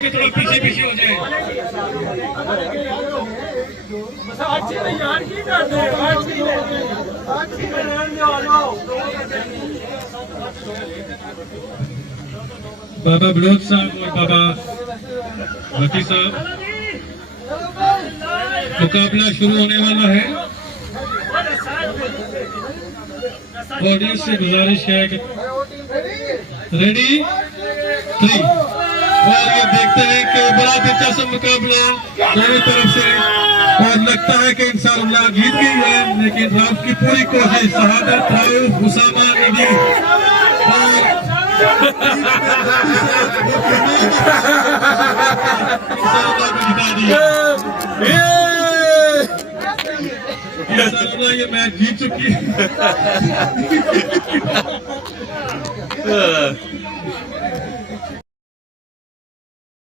थोड़ा पीछे पीछे हो जाए। बाबा विनोद साहब और बाबा भट्टी साहब, मुकाबला शुरू होने वाला है। ऑडियंस से गुजारिश है कि रेडी 3 और ये देखते हैं कि बड़ा दिलचस्प मुकाबला दोनों तरफ से, और लगता है कि इंशाअल्लाह जीत गई है, लेकिन रब की पूरी कोशिश, शहादत राउफ उसामा नदी और जिता दिया। इंशाअल्लाह ये मैच जीत चुकी है।